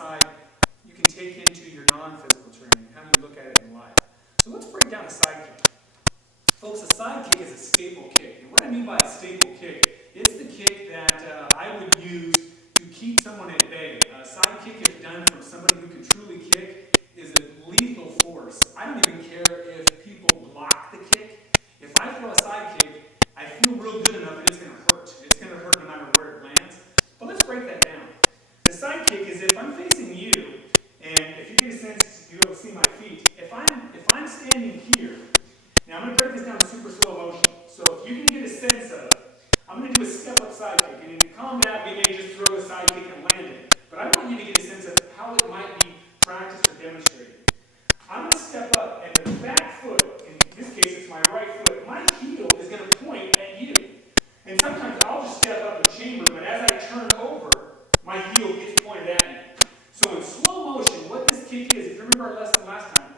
side you can take into your non-physical training, how you look at it in life. So let's break down a side kick. Folks, a side kick is a staple kick. And what I mean by a staple kick, it's the kick that I would use to keep someone at bay. A side kick, if done from somebody who can truly kick, is a lethal force. I don't even care if people block the kick. If I throw a side kick, I feel real good enough that it's going to hurt. It's going to hurt no matter where it lands. But let's break that down. The side kick is if I'm facing you, and if you get a sense, you'll see my feet. If I'm standing here, now I'm going to break this down to super slow motion. So if you can get a sense of, I'm going to do a step-up side kick. And in combat, we may just throw a side kick and land it. But I want you to get a sense of how it might be practiced or demonstrated. I'm going to step up, and the back foot, in this case it's my right foot, my heel is going to point at you. And sometimes I'll just step up and chamber, but as I turn over, my heel gets pointed at me. So in slow motion, what this kick is, if you remember our lesson last time,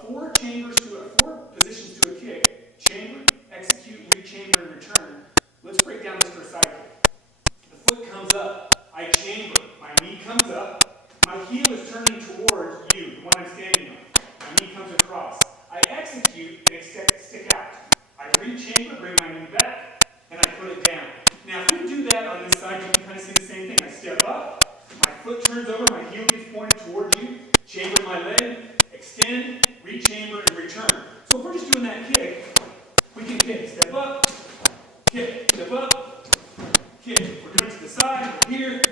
four positions to a kick: chamber, execute, rechamber, and return. Let's break down this for a side kick. The foot comes up, I chamber, my knee comes up, my heel is turning towards you, the one I'm standing on. My knee comes across. I execute and stick out. I rechamber, bring my knee back, and I put it down. Now if we do that on this side, you can kind of see the same thing. I step up, my foot turns over, my heel gets pointed towards you, chamber my leg, extend, rechamber, and return. So if we're just doing that kick, we can kick. Step up, kick, step up, kick. We're doing it to the side, we're here,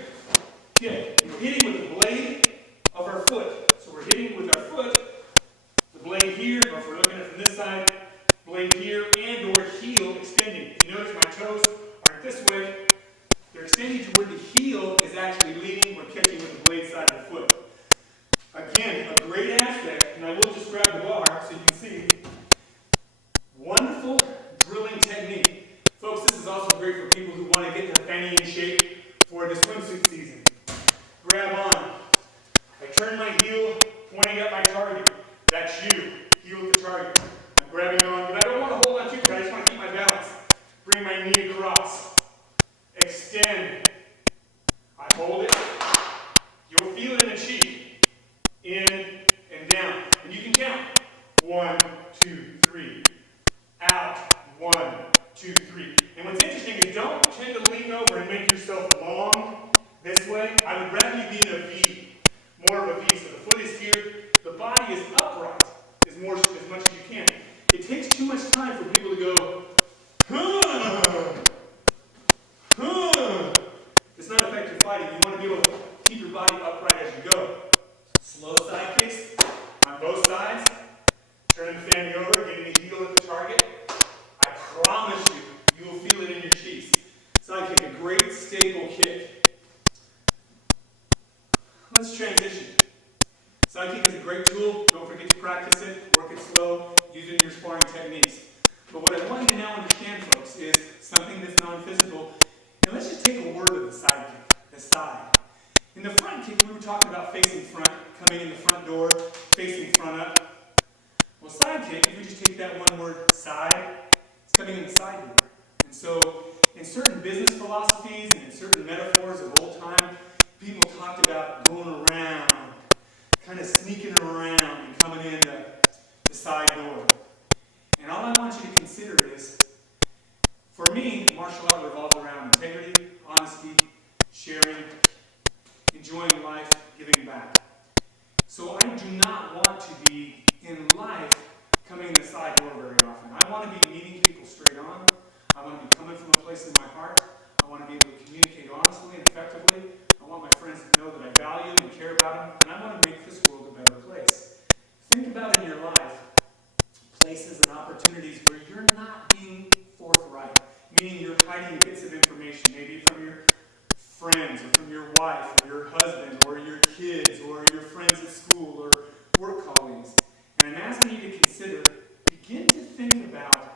kick. And we're hitting with the blade of our foot. So we're hitting with our foot, the blade here, or if we're looking at it from this side, blade here, and or heel extending. You notice my toes aren't this way. They're extending to where the heel is actually leaning. We're catching with the blade side of the foot. Again, a great aspect, and I will just grab the bar so you can see. Wonderful drilling technique. Folks, this is also great for people who want to get their fanny in shape for the swimsuit season. Grab on. I turn my heel, pointing at my target. That's you. Heel at the target. I'm grabbing on, but I don't want to hold on too tight. I just want to keep my balance. Bring my knee across. Extend. I hold it. You'll feel it in the cheek. In and down. And you can count. 1, 2, 3. Out. 1, 2, 3. And what's interesting is don't tend to lean over and make yourself long this way. I would rather you be in a V. More of a V. So the foot is here. The body is upright as much as you can. It takes too much time for people to go, huh, huh. It's not effective fighting. You want to be able to keep your body upright as you go. Slow side kicks on both sides. Turning the fanny over, getting the heel at the target. I promise you, you will feel it in your cheeks. Side kick, a great staple kick. Let's transition. Side kick is a great tool. Don't forget to practice it. Work it slow. Use it in your sparring techniques. But what I want you to now understand, folks, is something that's non-physical. And let's just take a word of the side kick, the side. In the front kick, we were talking about facing front, coming in the front door, facing front up. Well, side kick, if we just take that one word, side, it's coming in the side door. And so, in certain business philosophies and in certain metaphors of old time, people talked about going around, kind of sneaking around and coming in the side door. And all I want you to consider is, for me, martial art revolves around integrity, honesty, sharing, enjoying life, giving back. So I do not want to be in life coming in the side door very often. I want to be meeting people straight on. I want to be coming from a place in my heart. I want to be able to communicate honestly and effectively. I want my friends to know that I value them and care about them, and I want to make this world a better place. Think about in your life places and opportunities where you're not being forthright, meaning you're hiding bits of information, maybe from your friends or from your wife or your husband or your kids or your friends at school or work colleagues. And I'm asking you to consider, begin to think about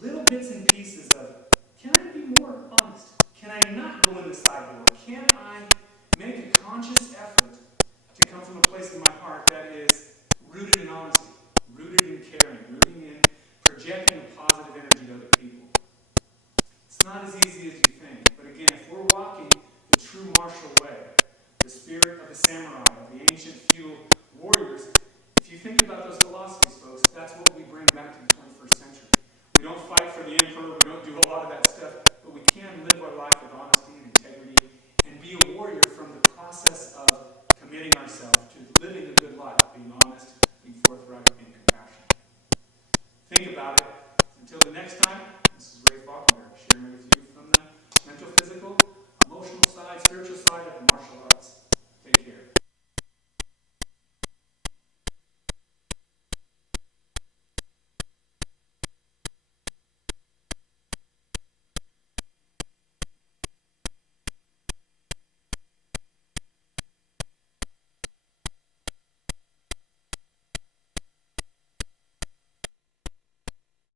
little bits and pieces of, can I be more honest? Can I not go in the side door? Can I make a conscious effort to come from a place in my heart that is rooted in honesty, rooted in caring, rooted in projecting a positive energy to other people? It's not as easy as you think, but again, if we're walking the true martial way, the spirit of the samurai, of the ancient feudal